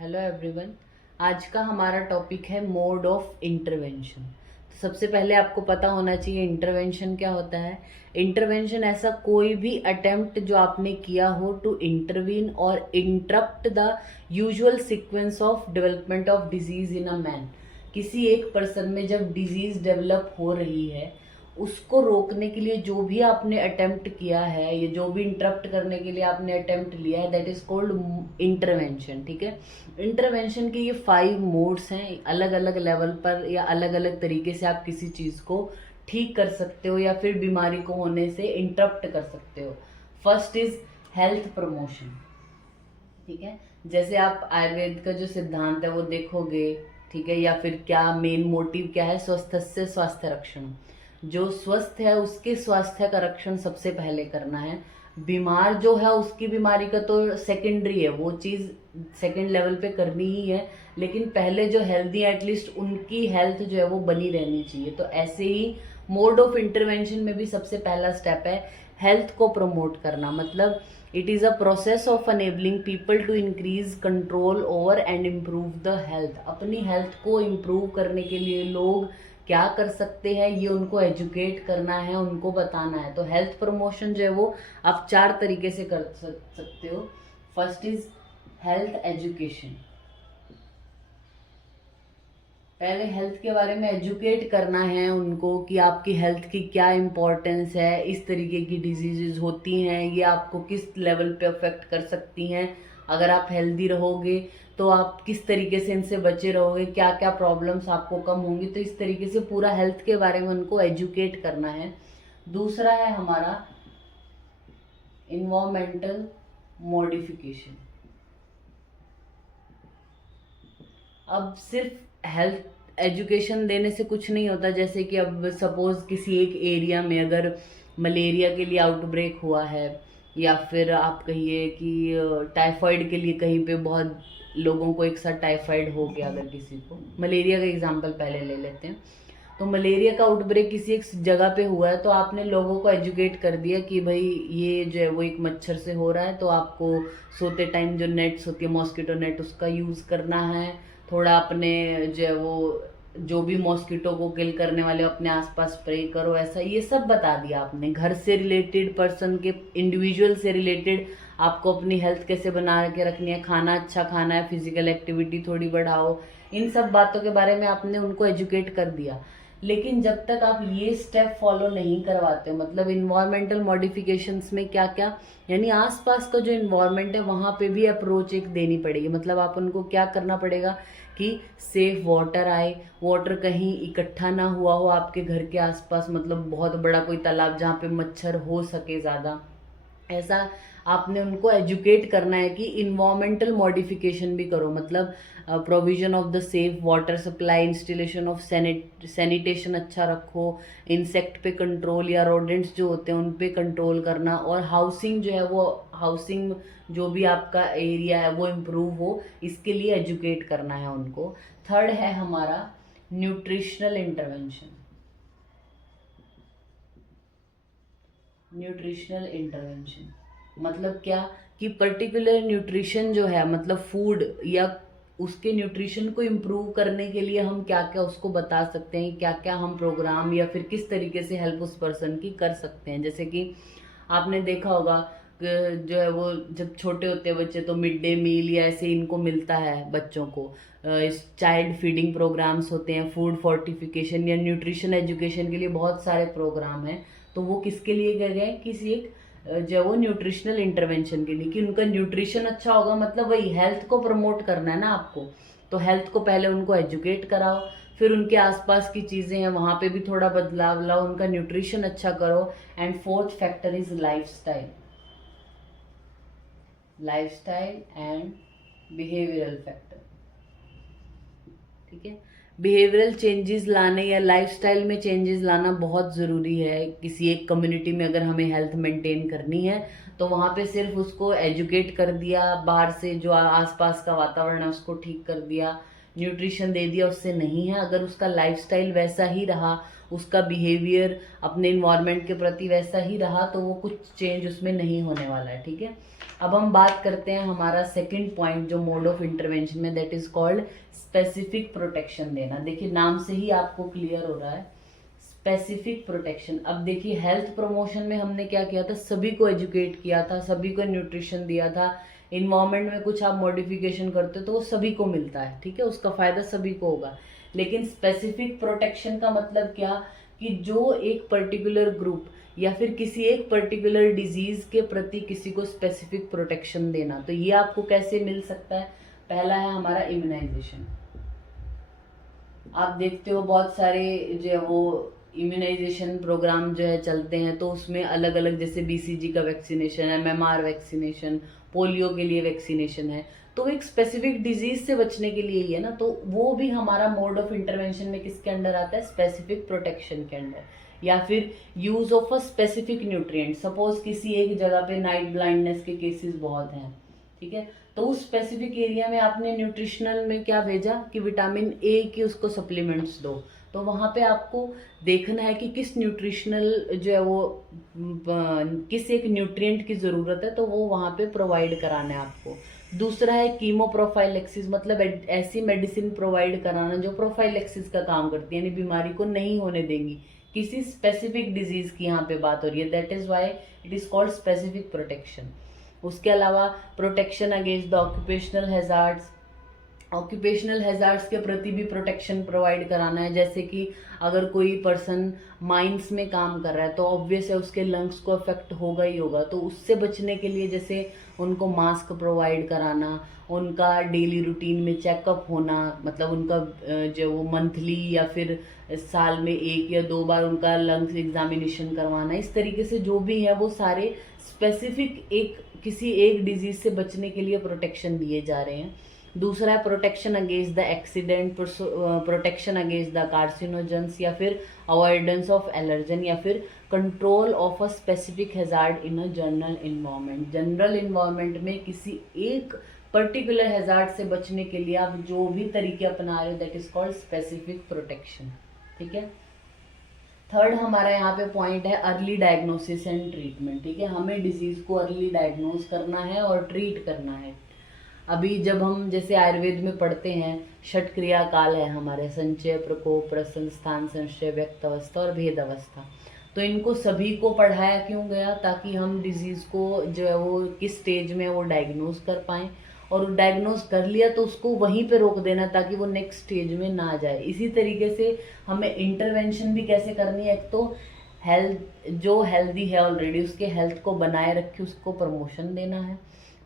Hello everyone. आज का हमारा टॉपिक है मोड ऑफ इंटरवेंशन। तो सबसे पहले आपको पता होना चाहिए इंटरवेंशन क्या होता है। इंटरवेंशन ऐसा कोई भी अटेम्प्ट जो आपने किया हो टू इंटरवीन और interrupt the usual sequence of development of disease in a man. किसी एक पर्सन में जब डिजीज डेवलप हो रही है उसको रोकने के लिए जो भी आपने अटेम्प्ट किया है या जो भी इंटरप्ट करने के लिए आपने अटेम्प्ट लिया है दैट इज कॉल्ड इंटरवेंशन। ठीक है। इंटरवेंशन के ये 5 मोड्स हैं। अलग अलग लेवल पर या अलग अलग तरीके से आप किसी चीज़ को ठीक कर सकते हो या फिर बीमारी को होने से इंटरप्ट कर सकते हो। First is health promotion. ठीक है। जैसे आप आयुर्वेद का जो सिद्धांत है वो देखोगे, ठीक है, या फिर क्या मेन मोटिव क्या है, स्वस्थ से स्वास्थ्य रक्षण। जो स्वस्थ है उसके स्वास्थ्य का रक्षण सबसे पहले करना है। बीमार जो है उसकी बीमारी का तो सेकेंडरी है, वो चीज़ सेकेंड लेवल पे करनी ही है, लेकिन पहले जो हेल्दी एटलीस्ट उनकी हेल्थ जो है वो बनी रहनी चाहिए। तो ऐसे ही मोड ऑफ इंटरवेंशन में भी सबसे पहला स्टेप है हेल्थ को प्रमोट करना। मतलब it is a process of enabling people to increase control over and improve the health. अपनी हेल्थ को इम्प्रूव करने के लिए लोग क्या कर सकते हैं ये उनको एजुकेट करना है, उनको बताना है। तो हेल्थ प्रमोशन जो है वो आप 4 तरीके से कर सकते हो। First is health education. पहले हेल्थ के बारे में एजुकेट करना है उनको कि आपकी हेल्थ की क्या इम्पोर्टेंस है, इस तरीके की डिजीजेज होती हैं, ये आपको किस लेवल पे अफेक्ट कर सकती हैं। अगर आप हेल्दी रहोगे तो आप किस तरीके से इनसे बचे रहोगे, क्या क्या प्रॉब्लम्स आपको कम होंगी। तो इस तरीके से पूरा हेल्थ के बारे में उनको एजुकेट करना है। दूसरा है हमारा इन्वायरमेंटल मॉडिफिकेशन। अब सिर्फ हेल्थ एजुकेशन देने से कुछ नहीं होता। जैसे कि अब सपोज किसी एक एरिया में अगर मलेरिया के लिए आउटब्रेक हुआ है, या फिर आप कहिए कि टाइफाइड के लिए कहीं पे बहुत लोगों को एक साथ टाइफाइड हो गया, अगर किसी को मलेरिया का एग्जांपल पहले ले लेते हैं। तो मलेरिया का आउटब्रेक किसी एक जगह पे हुआ है, तो आपने लोगों को एजुकेट कर दिया कि भाई ये जो है वो एक मच्छर से हो रहा है, तो आपको सोते टाइम जो नेट्स होती है मॉस्किटो नेट उसका यूज़ करना है। थोड़ा अपने जो है वो जो भी मॉस्किटो को किल करने वाले अपने आसपास स्प्रे करो, ऐसा ये सब बता दिया आपने। घर से रिलेटेड, पर्सन के इंडिविजुअल से रिलेटेड आपको अपनी हेल्थ कैसे बना के रखनी है, खाना अच्छा खाना है, फिजिकल एक्टिविटी थोड़ी बढ़ाओ, इन सब बातों के बारे में आपने उनको एजुकेट कर दिया। लेकिन जब तक आप ये स्टेप फॉलो नहीं करवाते हो, मतलब इन्वायरमेंटल मॉडिफिकेशंस में क्या क्या, यानी आसपास का जो इन्वायरमेंट है वहाँ पे भी अप्रोच एक देनी पड़ेगी। मतलब आप उनको क्या करना पड़ेगा कि सेफ वाटर आए, वाटर कहीं इकट्ठा ना हुआ हो आपके घर के आसपास, मतलब बहुत बड़ा कोई तालाब जहाँ पे मच्छर हो सके ज़्यादा, ऐसा आपने उनको एजुकेट करना है कि इन्वायरमेंटल मॉडिफिकेशन भी करो। मतलब provision of the safe water supply, installation of sanitation अच्छा रखो, इंसेक्ट पे कंट्रोल या रोडेंट्स जो होते हैं उन पे कंट्रोल करना, और हाउसिंग जो है वो हाउसिंग जो भी आपका एरिया है वो इम्प्रूव हो, इसके लिए एजुकेट करना है उनको। थर्ड है हमारा न्यूट्रिशनल इंटरवेंशन। न्यूट्रिशनल इंटरवेंशन मतलब क्या कि पर्टिकुलर न्यूट्रिशन जो है, मतलब फूड या उसके न्यूट्रिशन को इम्प्रूव करने के लिए हम क्या क्या उसको बता सकते हैं, क्या क्या हम प्रोग्राम या फिर किस तरीके से हेल्प उस पर्सन की कर सकते हैं। जैसे कि आपने देखा होगा जो है वो जब छोटे होते हैं बच्चे तो मिड डे मील या ऐसे इनको मिलता है बच्चों को। इस चाइल्ड फीडिंग प्रोग्राम्स होते हैं, फूड फोर्टिफिकेशन या न्यूट्रिशन एजुकेशन के लिए बहुत सारे प्रोग्राम हैं। तो वो किसके लिए गए गए, किसी एक जो है वो न्यूट्रिशनल इंटरवेंशन के लिए, कि उनका न्यूट्रिशन अच्छा होगा, मतलब वही हेल्थ को प्रमोट करना है ना आपको। तो हेल्थ को पहले उनको एजुकेट कराओ, फिर उनके आसपास की चीज़ें हैं वहाँ पे भी थोड़ा बदलाव लाओ, उनका न्यूट्रिशन अच्छा करो। And fourth factor is lifestyle. Lifestyle and behavioural factor. ठीक है। बिहेवियरल चेंजेस लाने या लाइफस्टाइल में चेंजेस लाना बहुत ज़रूरी है। किसी एक कम्युनिटी में अगर हमें हेल्थ मेंटेन करनी है तो वहाँ पे सिर्फ उसको एजुकेट कर दिया, बाहर से जो आसपास का वातावरण है उसको ठीक कर दिया, न्यूट्रिशन दे दिया, उससे नहीं है। अगर उसका लाइफस्टाइल वैसा ही रहा, उसका बिहेवियर अपने इन्वायरमेंट के प्रति वैसा ही रहा तो वो कुछ चेंज उसमें नहीं होने वाला है, ठीक है। अब हम बात करते हैं हमारा सेकंड पॉइंट जो मोड ऑफ इंटरवेंशन में, that is called specific protection देना। देखिए नाम से ही आपको क्लियर हो रहा है स्पेसिफिक प्रोटेक्शन। अब देखिए हेल्थ प्रमोशन में हमने क्या किया था, सभी को एजुकेट किया था, सभी को न्यूट्रिशन दिया था। इन्वायरमेंट में कुछ आप मॉडिफिकेशन करते हो तो वो सभी को मिलता है, ठीक है, उसका फायदा सभी को होगा। लेकिन स्पेसिफिक प्रोटेक्शन का मतलब क्या, कि जो एक पर्टिकुलर ग्रुप या फिर किसी एक पर्टिकुलर डिजीज के प्रति किसी को स्पेसिफिक प्रोटेक्शन देना। तो ये आपको कैसे मिल सकता है, पहला है हमारा इम्यूनाइजेशन। आप देखते हो बहुत सारे जो है वो इम्यूनाइजेशन प्रोग्राम जो है चलते हैं, तो उसमें अलग अलग जैसे बीसीजी का वैक्सीनेशन है, एमएमआर वैक्सीनेशन, पोलियो के लिए वैक्सीनेशन है, तो एक स्पेसिफिक डिजीज से बचने के लिए ही है ना। तो वो भी हमारा मोड ऑफ इंटरवेंशन में किसके अंडर आता है, स्पेसिफिक प्रोटेक्शन के अंडर। या फिर use of a specific nutrient, suppose किसी एक जगह पे नाइट ब्लाइंडनेस के केसेस बहुत हैं, ठीक है, तो उस स्पेसिफिक एरिया में आपने न्यूट्रिशनल में क्या भेजा कि विटामिन ए की उसको सप्लीमेंट्स दो, तो वहाँ पे आपको देखना है कि किस न्यूट्रिशनल जो है वो किस एक न्यूट्रिएंट की ज़रूरत है, तो वो वहाँ पे प्रोवाइड कराना है आपको। दूसरा है कीमो प्रोफाइलेक्सिस, मतलब ऐसी मेडिसिन प्रोवाइड कराना जो प्रोफाइलेक्सिस का काम करती है, यानी बीमारी को नहीं होने देंगी, किसी स्पेसिफिक डिजीज की यहाँ पे बात हो रही है, that is why it is called specific protection. उसके अलावा protection against the occupational hazards, occupational hazards के प्रति भी प्रोटेक्शन प्रोवाइड कराना है। जैसे कि अगर कोई पर्सन माइंस में काम कर रहा है तो ऑब्वियस है उसके लंग्स को अफेक्ट होगा ही होगा, तो उससे बचने के लिए जैसे उनको मास्क प्रोवाइड कराना, उनका डेली रूटीन में चेकअप होना, मतलब उनका जो वो मंथली या फिर साल में 1 या 2 बार उनका लंग्स एग्जामिनेशन करवाना, इस तरीके से जो भी है वो सारे स्पेसिफिक किसी एक डिजीज से बचने के लिए प्रोटेक्शन दिए जा रहे हैं। दूसरा है protection against the accident, protection against the carcinogens, या फिर अवॉइडेंस ऑफ एलर्जन, या फिर control of a specific hazard in a general environment. General environment में किसी एक पर्टिकुलर हैजार्ड से बचने के लिए आप जो भी तरीके अपना रहे हो, that is called specific protection, ठीक है। थर्ड हमारा यहाँ पे पॉइंट है अर्ली डायग्नोसिस एंड ट्रीटमेंट, ठीक है, हमें डिजीज को अर्ली डायग्नोज करना है और ट्रीट करना है। अभी जब हम जैसे आयुर्वेद में पढ़ते हैं, षट क्रिया काल है हमारे, संचय, प्रकोप, प्रसन, स्थान, संशय, व्यक्त अवस्था और भेद अवस्था, तो इनको सभी को पढ़ाया क्यों गया, ताकि हम डिजीज को जो है वो किस स्टेज में वो डायग्नोज कर पाएँ, और डायग्नोज कर लिया तो उसको वहीं पे रोक देना ताकि वो नेक्स्ट स्टेज में ना जाए। इसी तरीके से हमें इंटरवेंशन भी कैसे करनी है, एक तो हेल्थ जो हेल्दी है ऑलरेडी उसके हेल्थ को बनाए रखे उसको प्रमोशन देना है,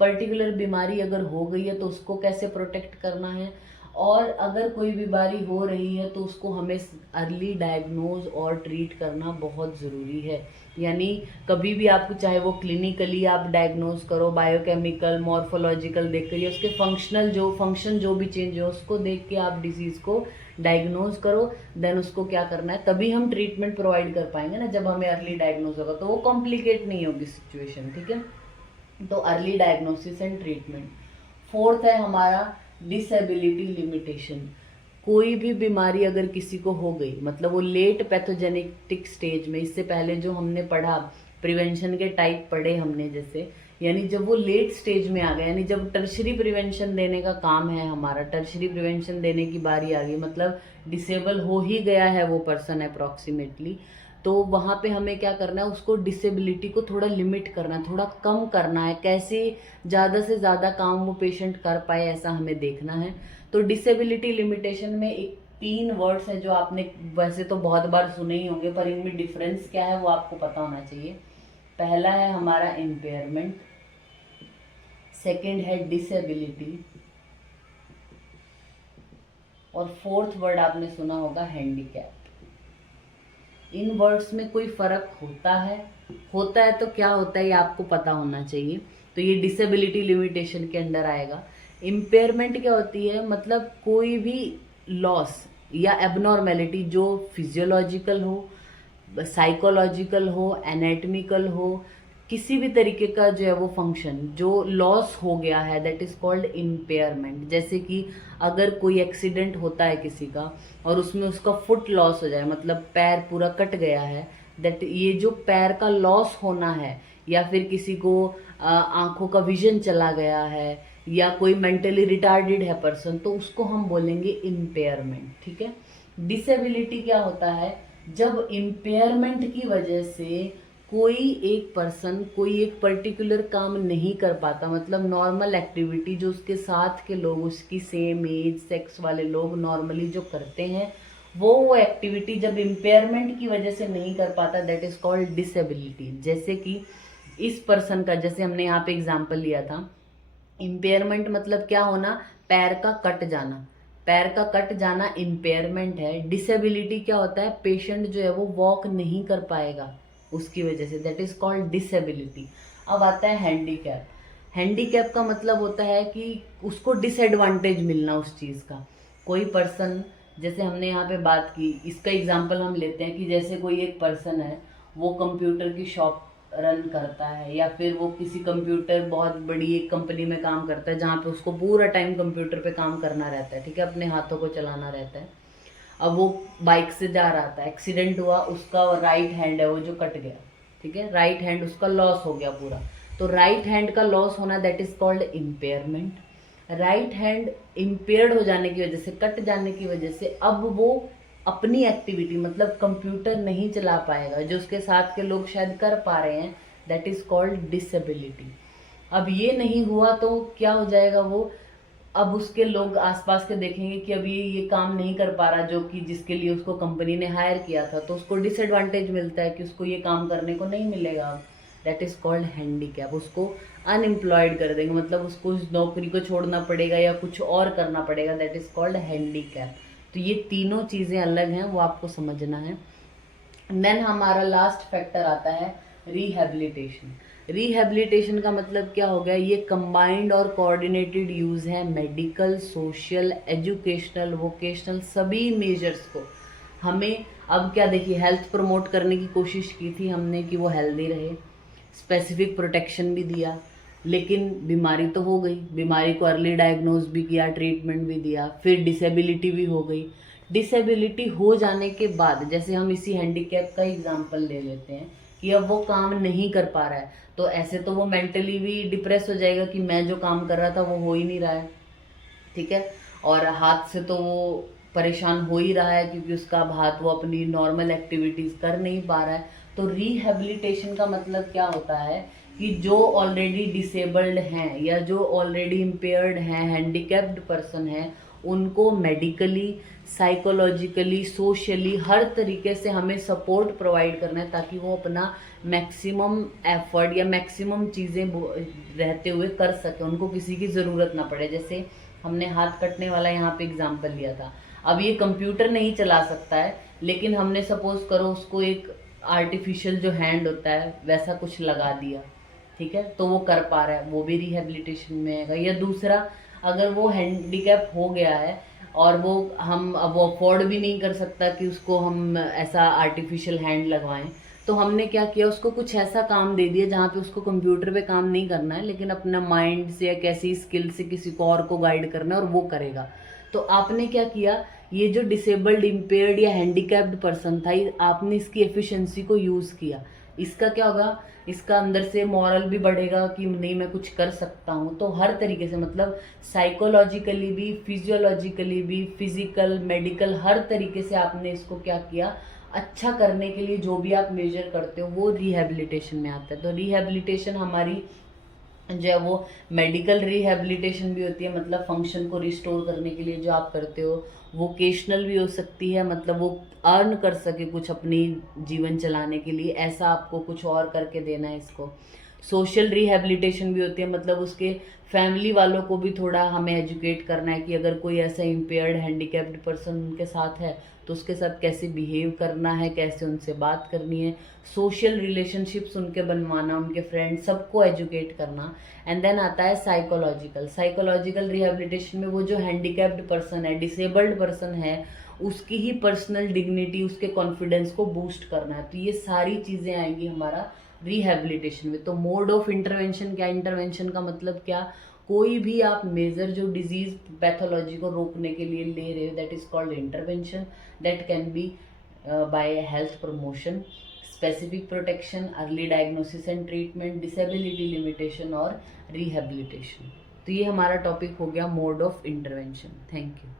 पर्टिकुलर बीमारी अगर हो गई है तो उसको कैसे प्रोटेक्ट करना है, और अगर कोई बीमारी हो रही है तो उसको हमें अर्ली डायग्नोज और ट्रीट करना बहुत ज़रूरी है। यानी कभी भी आपको चाहे वो क्लिनिकली आप डायग्नोज करो, बायोकेमिकल मॉर्फोलॉजिकल देख कर, या उसके फंक्शन जो भी चेंज हो उसको देख के आप डिजीज़ को डायग्नोज करो, देन उसको क्या करना है, तभी हम ट्रीटमेंट प्रोवाइड कर पाएंगे ना, जब हमें अर्ली डायग्नोज होगा तो वो कॉम्प्लिकेट नहीं होगी सिचुएशन, ठीक है। तो early diagnosis and treatment. Fourth है हमारा डिसेबिलिटी लिमिटेशन। कोई भी बीमारी अगर किसी को हो गई, मतलब वो लेट पैथोजेनेटिक स्टेज में, इससे पहले जो हमने पढ़ा प्रिवेंशन के टाइप पढ़े हमने जैसे, यानी जब वो लेट स्टेज में आ गया, यानी जब टर्शरी प्रिवेंशन देने का काम है हमारा, टर्शरी प्रिवेंशन देने की बारी आ गई, मतलब डिसेबल हो ही गया है वो पर्सन अप्रॉक्सीमेटली, तो वहाँ पे हमें क्या करना है, उसको डिसेबिलिटी को थोड़ा लिमिट करना है, थोड़ा कम करना है, कैसे ज़्यादा से ज़्यादा काम वो पेशेंट कर पाए ऐसा हमें देखना है। तो डिसेबिलिटी लिमिटेशन में 3 वर्ड्स हैं जो आपने वैसे तो बहुत बार सुने ही होंगे, पर इनमें डिफरेंस क्या है वो आपको पता होना चाहिए। पहला है हमारा इम्पेयरमेंट, सेकंड है डिसेबिलिटी, और फोर्थ वर्ड आपने सुना होगा हैंडीकैप। इन वर्ड्स में कोई फर्क होता है तो क्या होता है ये आपको पता होना चाहिए। तो ये डिसेबिलिटी लिमिटेशन के अंडर आएगा। इम्पेयरमेंट क्या होती है, मतलब कोई भी लॉस या एबनॉर्मेलिटी जो फिजियोलॉजिकल हो, साइकोलॉजिकल हो, एनाटॉमिकल हो, किसी भी तरीके का जो है वो फंक्शन जो लॉस हो गया है, दैट इज कॉल्ड इम्पेयरमेंट। जैसे कि अगर कोई एक्सीडेंट होता है किसी का और उसमें उसका फुट लॉस हो जाए, मतलब पैर पूरा कट गया है, दैट ये जो पैर का लॉस होना है, या फिर किसी को आंखों का विजन चला गया है, या कोई मेंटली रिटार्डेड है पर्सन, तो उसको हम बोलेंगे इम्पेयरमेंट। ठीक है। डिसेबिलिटी क्या होता है? जब इम्पेयरमेंट की वजह से कोई एक पर्सन कोई एक पर्टिकुलर काम नहीं कर पाता, मतलब नॉर्मल एक्टिविटी जो उसके साथ के लोग, उसकी सेम एज सेक्स वाले लोग नॉर्मली जो करते हैं, वो एक्टिविटी जब इम्पेयरमेंट की वजह से नहीं कर पाता, दैट इज कॉल्ड डिसेबिलिटी। जैसे कि इस पर्सन का, जैसे हमने यहाँ पे एग्जाम्पल लिया था, इम्पेयरमेंट मतलब क्या होना? पैर का कट जाना। पैर का कट जाना इम्पेयरमेंट है। डिसेबिलिटी क्या होता है? पेशेंट जो है वो वॉक नहीं कर पाएगा उसकी वजह से, दैट इज कॉल्ड डिसेबिलिटी। अब आता है हैंडीकैप। हैंडीकैप का मतलब होता है कि उसको डिसएडवांटेज मिलना उस चीज़ का। कोई पर्सन, जैसे हमने यहाँ पे बात की, इसका एग्जांपल हम लेते हैं कि जैसे कोई एक पर्सन है, वो कंप्यूटर की शॉप रन करता है, या फिर वो किसी कंप्यूटर बहुत बड़ी एक कंपनी में काम करता है जहाँ पे उसको पूरा टाइम कंप्यूटर पे काम करना रहता है। ठीक है। अपने हाथों को चलाना रहता है। अब वो बाइक से जा रहा था, एक्सीडेंट हुआ, उसका राइट हैंड है वो जो कट गया। ठीक है। राइट हैंड उसका लॉस हो गया पूरा। तो राइट हैंड का लॉस होना, that is called impairment. Right hand impaired हो जाने की वजह से, कट जाने की वजह से, अब वो अपनी एक्टिविटी मतलब कंप्यूटर नहीं चला पाएगा जो उसके साथ के लोग शायद कर पा रहे हैं, दैट इज कॉल्ड डिसेबिलिटी। अब ये नहीं हुआ तो क्या हो जाएगा? वो अब उसके लोग आसपास के देखेंगे कि अभी ये काम नहीं कर पा रहा जो कि जिसके लिए उसको कंपनी ने हायर किया था, तो उसको डिसएडवांटेज मिलता है कि उसको ये काम करने को नहीं मिलेगा। That is called handicap. उसको अनएम्प्लॉयड कर देंगे, मतलब उसको उस नौकरी को छोड़ना पड़ेगा या कुछ और करना पड़ेगा, दैट इज कॉल्ड हैंडीकैप। तो ये तीनों चीज़ें अलग हैं, वो आपको समझना है। देन हमारा लास्ट फैक्टर आता है रिहैबिलिटेशन। रिहैबिलिटेशन का मतलब क्या हो गया? ये कंबाइंड और कोऑर्डिनेटेड यूज़ है मेडिकल, सोशल, एजुकेशनल, वोकेशनल सभी मेजर्स को। हमें अब क्या, देखिए, हेल्थ प्रमोट करने की कोशिश की थी हमने कि वो हेल्दी रहे, स्पेसिफिक प्रोटेक्शन भी दिया, लेकिन बीमारी तो हो गई, बीमारी को अर्ली डायग्नोज भी किया, ट्रीटमेंट भी दिया, फिर डिसेबिलिटी भी हो गई। डिसेबिलिटी हो जाने के बाद, जैसे हम इसी हैंडीकैप का एग्जांपल ले लेते हैं कि अब वो काम नहीं कर पा रहा है, तो ऐसे तो वो मेंटली भी डिप्रेस हो जाएगा कि मैं जो काम कर रहा था वो हो ही नहीं रहा है। ठीक है। और हाथ से तो वो परेशान हो ही रहा है क्योंकि उसका हाथ वो अपनी नॉर्मल एक्टिविटीज कर नहीं पा रहा है। तो रिहैबिलिटेशन का मतलब क्या होता है कि जो ऑलरेडी डिसेबल्ड हैं या जो ऑलरेडी इम्पेयर्ड हैं, हैंडीकैप्ड पर्सन हैं, उनको मेडिकली, साइकोलॉजिकली, सोशली हर तरीके से हमें सपोर्ट प्रोवाइड करना है ताकि वो अपना मैक्सिमम एफर्ट या मैक्सिमम चीज़ें रहते हुए कर सके, उनको किसी की ज़रूरत ना पड़े। जैसे हमने हाथ कटने वाला यहाँ पे एग्जाम्पल लिया था। अब ये कंप्यूटर नहीं चला सकता है, लेकिन हमने सपोज करो उसको एक आर्टिफिशियल जो हैंड होता है वैसा कुछ लगा दिया, ठीक है, तो वो कर पा रहा है, वो भी रिहेबिलिटेशन में आएगा। या दूसरा, अगर वो हैंडीकैप हो गया है और वो अफोर्ड भी नहीं कर सकता कि उसको हम ऐसा आर्टिफिशियल हैंड लगवाएं, तो हमने क्या किया, उसको कुछ ऐसा काम दे दिया जहाँ पे उसको कंप्यूटर पे काम नहीं करना है, लेकिन अपना माइंड से या कैसी स्किल से किसी को और को गाइड करना है और वो करेगा। तो आपने क्या किया, ये जो डिसेबल्ड, इम्पेयर्ड या हैंडीकैप्ड पर्सन था, आपने इसकी एफिशिएंसी को यूज़ किया। इसका क्या होगा, इसका अंदर से मॉरल भी बढ़ेगा कि नहीं मैं कुछ कर सकता हूँ। तो हर तरीके से, मतलब साइकोलॉजिकली भी, फिजियोलॉजिकली भी, फिजिकल, मेडिकल, हर तरीके से आपने इसको क्या किया, अच्छा करने के लिए जो भी आप मेजर करते हो वो रिहेबिलिटेशन में आता है। तो रिहेबिलिटेशन हमारी जो है वो मेडिकल रिहेबिलिटेशन भी होती है, मतलब फंक्शन को रिस्टोर करने के लिए जो आप करते हो। वोकेशनल भी हो सकती है, मतलब वो अर्न कर सके कुछ अपनी जीवन चलाने के लिए, ऐसा आपको कुछ और करके देना है इसको। सोशल रिहेबिलिटेशन भी होती है, मतलब उसके फैमिली वालों को भी थोड़ा हमें एजुकेट करना है कि अगर कोई ऐसा इम्पेयर्ड, हैंडीकैप्ड पर्सन उनके साथ है तो उसके साथ कैसे बिहेव करना है, कैसे उनसे बात करनी है, सोशल रिलेशनशिप्स उनके बनवाना, उनके फ्रेंड्स सबको एजुकेट करना। एंड देन आता है साइकोलॉजिकल रिहेबिलिटेशन में वो जो हैंडीकैप्ड पर्सन है, डिसेबल्ड पर्सन है, उसकी ही पर्सनल डिग्निटी, उसके कॉन्फिडेंस को बूस्ट करना है। तो ये सारी चीज़ें आएंगी हमारा रिहेबिलिटेशन में। तो मोड ऑफ इंटरवेंशन क्या, इंटरवेंशन का मतलब क्या, कोई भी आप मेजर जो डिजीज पैथोलॉजी को रोकने के लिए ले रहे हो, that is called intervention. That can be by health promotion, specific protection, early diagnosis and treatment, disability limitation और रिहेबिलिटेशन। तो ये हमारा टॉपिक हो गया mode of intervention. Thank you.